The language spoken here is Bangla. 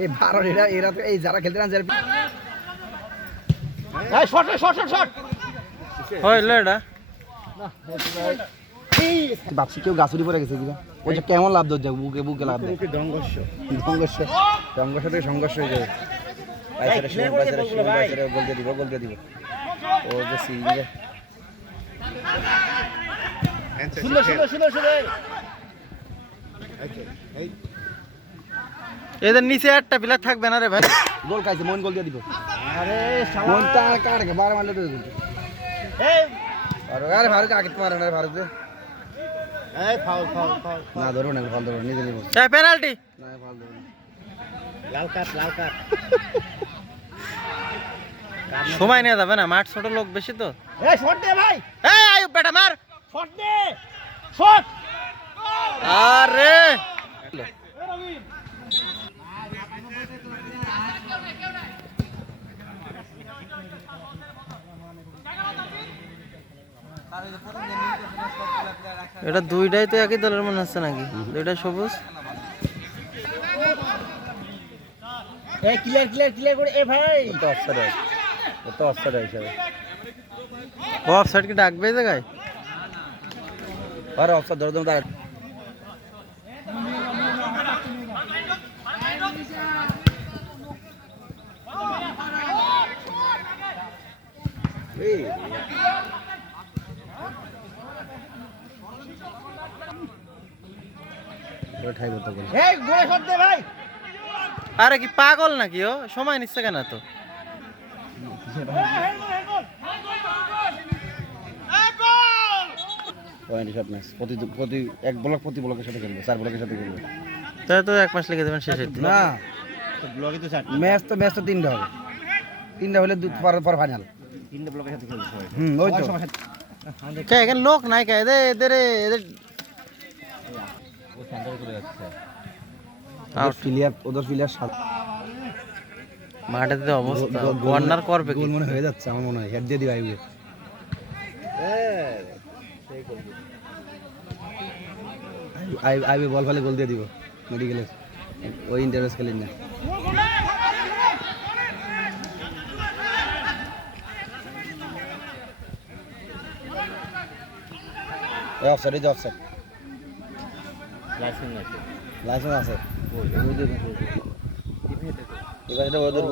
এই ভারত এরা তো এই যারা খেলতে না ভাবছি কেউ গাছুরি পরে গেছে কিনা ওইটা কেমন লাভ ধর যাবে বুকে বুকে লাভ দেয় সংঘর্ষ থেকে সংঘর্ষ হয়ে যাবে বলতে দিব ও যে সিরিজে এদের নিচে একটা প্লেয়ার থাকবে না রে ভাই। গোল খাইছে মন গোল দিয়ে দিব। আরে মনটা কাটকে 12 মারলে তো আরে ভারত আগে মারে না ভারত এই ফাউল না ধরো না ফাউল ধরো নিজে নিব এই পেনাল্টি না ফাউল ধরো লাল কার্ড সময় নিয়ে যাবে না মাঠ ছোট লোক বেশি তো। এই শট দে ভাই, এই আয়ুব বেটা মার শট দে শট। আরে এটা দুইটাই তো একই দলের মনে হচ্ছে নাকি? দুইটা সবুজ। এই ক্লিয়ার করে এ ভাই তো অফসাইড হিসাবে ও অফসাইড কি ডাকবে এই জায়গায়? আরে অফসাইড ধরে দাও দাঁড়া আরে কি পাগল নাকি ও? সময় নিচ্ছে কেন তো? প্রতি এক ব্লক প্রতি ব্লকের সাথে খেলবে 4 ব্লকের সাথে খেলবে তাই তো 1 মাস লেগে যাবেন শেষের দিন। না ব্লকে তো 4 ম্যাচ তো 3টা হবে 3টা হলে পর ফাইনাল 3টা ব্লকের সাথে খেলবে সবাই ওই তো কে এখানে লোক নাই কে এদের ও সেন্টার করে যাচ্ছে ওদের প্লেয়ার সাথে মাঠে তো অবস্থা কর্নার করবে কি? গোল মনে হয়ে যাচ্ছে আমার মনে হয় হেড দিয়ে দিবে আইবে আইবে বল ফেলে গোল দিয়ে দিব মেডিকেলের ওই ইন্টারনেস খেলেন না অফসাইড লাইসেন্স আছে এবার এটা ওদের